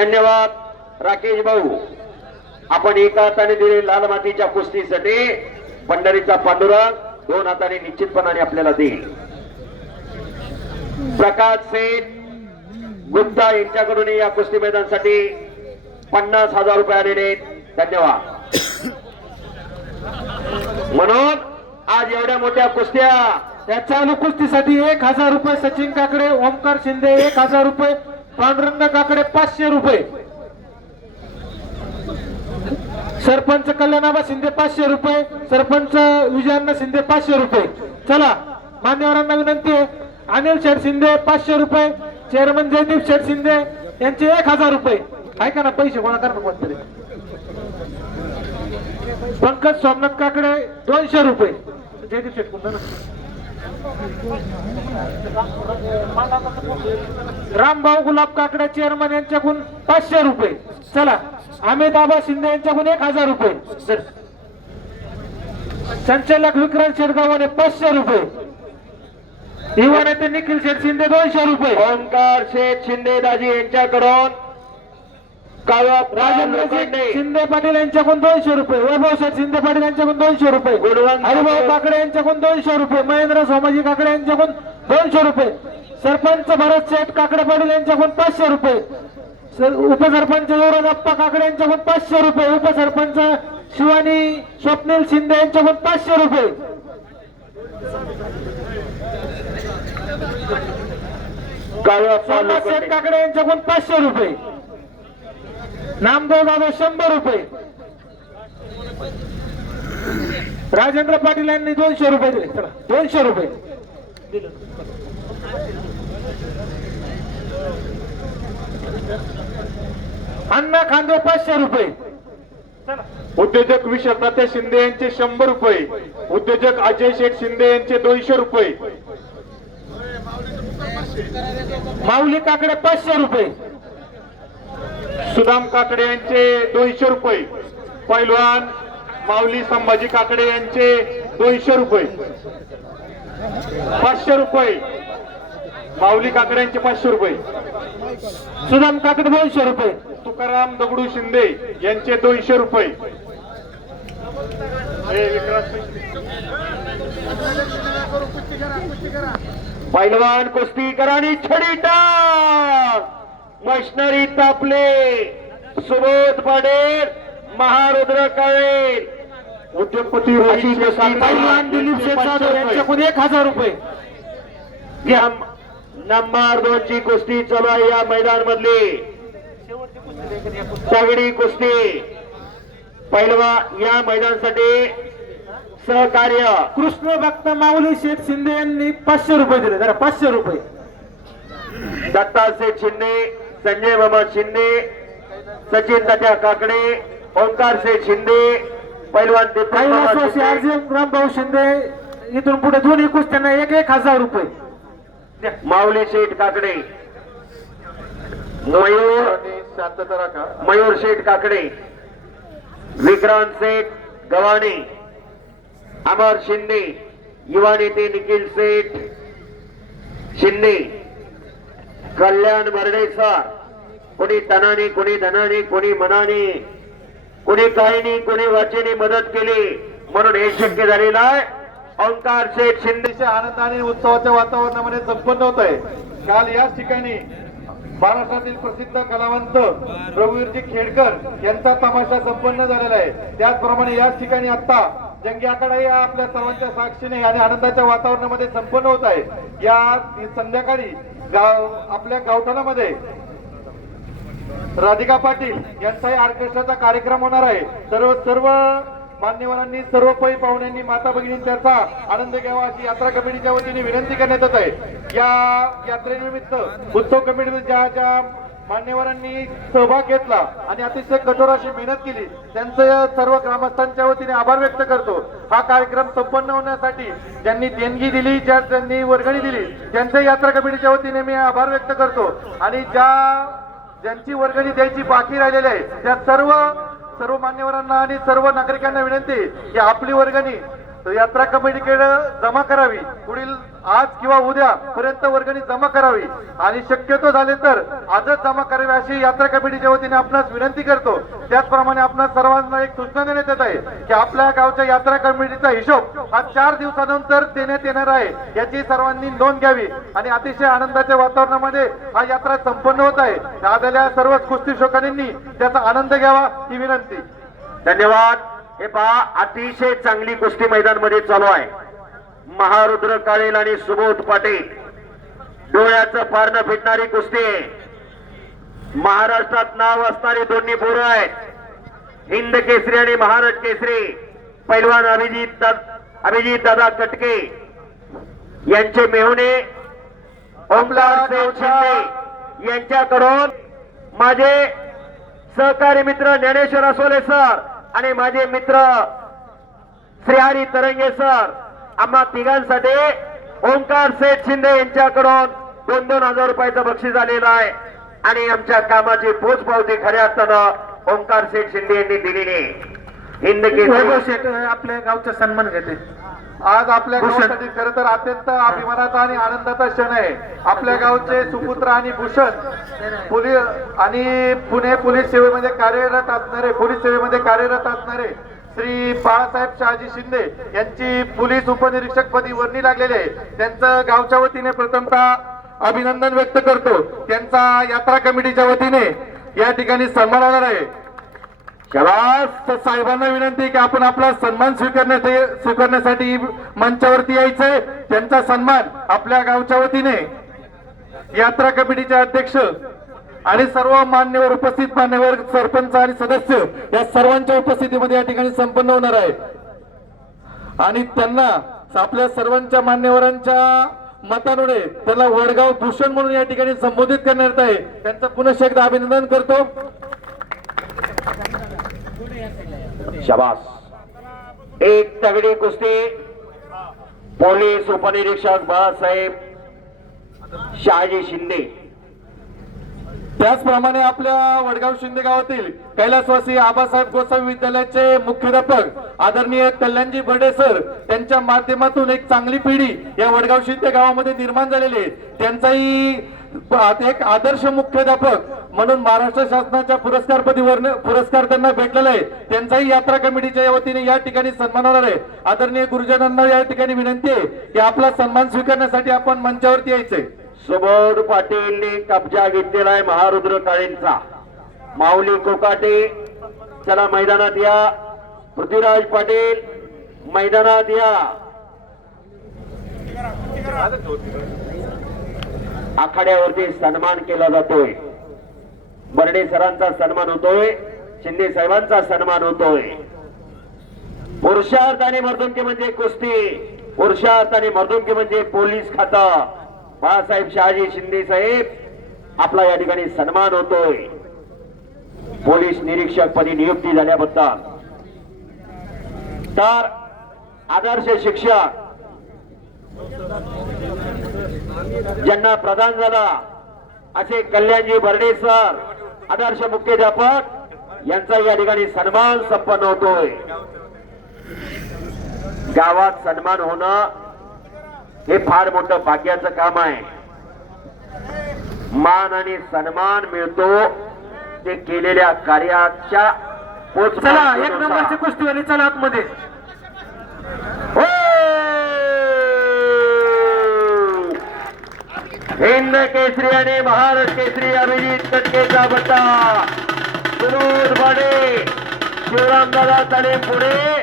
धन्यवाद राकेश भाऊ. आपण एका हाताने दिले लाल मातीच्या कुस्तीसाठी. पंढरीचा पांडुरंग दोन हाताने निश्चितपणाने आपल्याला देईल. प्रकाश सेन गुप्ता यांच्याकडून या कुस्ती मैदानासाठी पन्नास हजार रुपये आलेले धन्यवाद. म्हणून आज एवढ्या मोठ्या कुस्त्या. त्या चालू कुस्तीसाठी एक हजार रुपये सचिन काकडे ओमकार शिंदे एक हजार रुपये. पांडुरंग काकडे पाचशे रुपये. सरपंच कल्याणाबा शिंदे पाचशे रुपये सरपंच विजयान्न शिंदे पाचशे रुपये. चला मान्यवरांना विनंती आहे. अनिल शेठ शिंदे पाचशे रुपये चेअरमन जयदीप शेठ शिंदे यांचे एक हजार रुपये. ऐका ना पैसे कोणा करता कोणतरी. पंकज सोमनाथ काकडे दोनशे रुपये. जयदीप शेठ कोणता ना? रामभाऊ गुलाब काकडा चेअरमन यांच्याकडून पाचशे रुपये. चला अमित आबा शिंदे यांच्याकडून एक हजार रुपये. संचालक विक्रम शेटगावाने पाचशे रुपये. युवा नेते निखिल शेठ शिंदे दोनशे रुपये. ओंकार शेठ शिंदे दाजी यांच्याकडून शिंदे पाटील यांच्याकडून दोनशे रुपये वैभव शेठ शिंदे पाटील यांच्याकडून दोनशे रुपये हरिभाऊ काकडे यांच्याकडून दोनशे रुपये महेंद्र सोमाजी काकडे यांच्याकडून दोनशे रुपये सरपंच भरत शेठ काकडे पाटील यांच्याकडून पाचशे रुपये सर- उपसरपंच युवराज अप्पा काकडे यांच्याकडून पाचशे रुपये उपसरपंच शिवानी स्वप्नील शिंदे यांच्याकडून पाचशे रुपये. काळा सोमनाथ शेठ काकडे यांच्याकडून पाचशे रुपये. नामदेव दादा शंभर रुपये. राजेंद्र पाटील यांनी दोनशे रुपये दिले. चला दोनशे रुपये. अण्णा खांदे पाचशे रुपये. उद्योजक विशालतात्या शिंदे यांचे शंभर रुपये. उद्योजक अजय शेठ शिंदे यांचे दोनशे रुपये. माऊली काकडे पाचशे रुपये. सुदाम काकडे यांचे दोनशे रुपये. पैलवान माऊली संभाजी काकडे यांचे दोनशे रुपये. पाचशे रुपये. माऊली काकडे यांचे पाचशे रुपये. सुदाम काकडे दोनशे रुपये. तुकाराम दगडू शिंदे यांचे दोनशे रुपये. पैलवान कुस्ती पैलवान कुस्तीकरांनी छडी टाक! मशनरी तापले सुबोध पडेल महारुद्र कळेल उद्योगपती दिलीप यांच्याकडून एक हजार रुपये. नंबर दोन ची कुस्ती चालू आहे या मैदान मधली तगडी कुस्ती. पैलवा या मैदानासाठी सहकार्य. कृष्ण भक्त माऊली शेठ शिंदे यांनी पाचशे रुपये दिले. जरा पाचशे रुपये. दत्ता शेठ शिंदे संजय मामा शिंदे सचिन तात्या काकडे ओंकार शेठ शिंदे पैलवान दीपक रामभाऊ शिंदे इथून पुढे दोन्ही कुस्त्यांना एक एक हजार रुपये. माऊली शेठ काकडे. मयूर मयूर शेठ काकडे. विक्रांत शेठ गव्हाणे. अमर शिंदे युवा नेते निखिल शेठ शिंदे. कल्याण बर्डे कोणी तनाने कोणी धनाने कोणी मनाने कोणी काहीनी कोणी वाचेने मदत केली म्हणून हे शक्य झालेलं आहे. ओंकार शेठ शिंदे आनंदाने आनंद आणि उत्सवाच्या वातावरणामध्ये संपन्न होत आहे. काल याच ठिकाणी महाराष्ट्रातील प्रसिद्ध कलावंत रघुवीरजी खेडकर यांचा तमाशा संपन्न झालेला आहे. त्याचप्रमाणे याच ठिकाणी आता जंगी आखाडा या आपल्या सर्वांच्या साक्षीने आणि आनंदाच्या वातावरणामध्ये संपन्न होत आहे. या संध्याकाळी गाव आपल्या गावठाणामध्ये. राधिका पाटील यांचाही ऑर्केस्ट्राचा कार्यक्रम होणार आहे. सर्व सर्व मान्यवरांनी सर्व पै पाहुण्यांनी माता भगिनी त्याचा आनंद घ्यावा अशी यात्रा कमिटीच्या वतीने विनंती करण्यात येत आहे. या यात्रेनिमित्त उत्सव कमिटीमध्ये ज्या ज्या मान्यवरांनी सहभाग घेतला आणि अतिशय कठोर अशी मेहनत केली. त्यांचं या सर्व ग्रामस्थांच्या वतीने आभार व्यक्त करतो. हा कार्यक्रम संपन्न होण्यासाठी ज्यांनी देणगी दिली ज्या ज्यांनी वर्गणी दिली त्यांच्या यात्रा कमिटीच्या वतीने मी आभार व्यक्त करतो. आणि ज्या ज्यांची वर्गणी द्यायची बाकी राहिलेली आहे त्या सर्व सर्व मान्यवरांना आणि सर्व नागरिकांना विनंती की आपली वर्गणी तर यात्रा कमिटीकडे जमा करावी. पुढील आज किंवा उद्या पर्यंत वर्गणी जमा करावी. आणि शक्यतो झाले तर आजच जमा करावी अशी यात्रा कमिटीच्या वतीने आपणास विनंती करतो. त्याचप्रमाणे आपणास सर्वांना एक सूचना देण्यात येत आहे की आपल्या गावच्या यात्रा कमिटीचा हिशोब हा चार दिवसानंतर देण्यात येणार आहे. याची सर्वांनी नोंद घ्यावी. आणि अतिशय आनंदाच्या वातावरणामध्ये हा यात्रा संपन्न होत आहे. आलेल्या सर्वच कुस्ती शोकांनी त्याचा आनंद घ्यावा ही विनंती. धन्यवाद. हे पहा अतिशय चांगली कुस्ती मैदानमध्ये चालू आहे. महारुद्र काळेल आणि सुबोध पाटील. डोळ्याचं पारणं फिटणारी कुस्ती आहे. महाराष्ट्रात नाव असणारी दोन्ही पोरं आहेत. हिंद केसरी आणि महाराष्ट्र केसरी. पैलवान अभिजित अभिजित दादा कटके. यांचे मेहुणे यांच्याकडून माझे सहकारी मित्र ज्ञानेश्वर असोले सर आणि माझे मित्र श्रीहरी तरंगे सर आम्हा तिघांसाठी ओंकार सेठ शिंदे यांच्याकडून दोन दोन हजार रुपयाचं बक्षीस आलेलं आहे. आणि आमच्या कामाची पोचपावती खऱ्या अर्थानं ओंकार सेठ शिंदे यांनी दिलेली हिंद आपल्या गावचा सन्मान घेते. आज आपल्या. गावासाठी खरं तर अत्यंत अभिमानाचा आणि आनंदाचा क्षण आहे. आपल्या गावचे सुपुत्र आणि भूषण पोलीस आणि पुणे पोलीस सेवेमध्ये कार्यरत असणारे पोलीस सेवेमध्ये कार्यरत असणारे श्री बाळासाहेब शहाजी शिंदे यांची पोलीस उपनिरीक्षक पदी वर्णी लागलेली आहे. त्यांचं गावच्या वतीने प्रथमतः अभिनंदन व्यक्त करतो. त्यांचा यात्रा कमिटीच्या वतीने या ठिकाणी सन्मान होणार आहे. शबास तर साहेबांना विनंती की आपण आपला सन्मान स्वीकारण्यासाठी स्वीकारण्यासाठी मंचावरती यायचंय. त्यांचा सन्मान आपल्या गावच्या वतीने यात्रा कमिटीचे अध्यक्ष आणि सर्व मान्यवर उपस्थित मान्यवर सरपंच आणि सदस्य या सर्वांच्या उपस्थितीमध्ये या ठिकाणी संपन्न होणार आहे. आणि त्यांना आपल्या सर्वांच्या मान्यवरांच्या मतानुडे त्यांना वडगाव भूषण म्हणून या ठिकाणी संबोधित करण्यात आहे. त्यांचं पुनश्च एकदा अभिनंदन करतो. शबास. एक तगडी कुस्ती. पोलीस उपनिरीक्षक बाळासाहेब शहाजी शिंदे. त्याचप्रमाणे आपल्या वडगाव शिंदे गावातील कैलासवासी आबासाहेब गोसावी विद्यालयाचे मुख्याध्यापक आदरणीय कल्याणजी बर्डे सर त्यांच्या माध्यमातून एक चांगली पिढी या वडगाव शिंदे गावामध्ये निर्माण झालेली आहे. त्यांचाही एक आदर्श मुख्याध्यापक म्हणून महाराष्ट्र शासनाच्या पुरस्कार पुरस्कार त्यांना भेटलेला आहे. त्यांचाही यात्रा कमिटीच्या वतीने या ठिकाणी सन्मान होणार आहे. आदरणीय गुरुजनांना या ठिकाणी विनंती आहे की आपला सन्मान स्वीकारण्यासाठी आपण मंचावरती यायचंय. सुबोध पाटील कब्जा घेतलेला आहे महारुद्र काळेंचा. माऊली कोकाटे चला मैदानात या. पृथ्वीराज पाटील मैदानात या. आखाड्यावरती सन्मान केला जातोय. बर्डे सरांचा सन्मान होतोय शिंदे साहेबांचा सन्मान होतोय. पुरुषार्थ आणि मर्दुंकी म्हणजे कुस्ती पुरुषार्थ आणि मर्दुंकी म्हणजे पोलीस खातं. बाळासाहेब शहाजी शिंदे साहेब आपला या ठिकाणी सन्मान होतोय. पोलीस निरीक्षक पदी नियुक्ती झाल्याबद्दल. तर आदर्श शिक्षक ज्यांना प्रदान झाला. असे कल्याणजी बर्डे सर आदर्श मुख्याध्यापक यांचा या ठिकाणी सन्मान संपन्न होतोय. गावात सन्मान होणं हे फार मोठं भाग्याचं काम आहे. मान आणि सन्मान मिळतो ते केलेल्या कार्याच्या चला एक नंबरची कुस्ती वाली चला आतमध्ये. हिंद केसरी आणि महाराष्ट्र केसरी अभिजित कटकेचा बट्टा. सुरोज बाडे शिवरामदादा तालीम पुढे.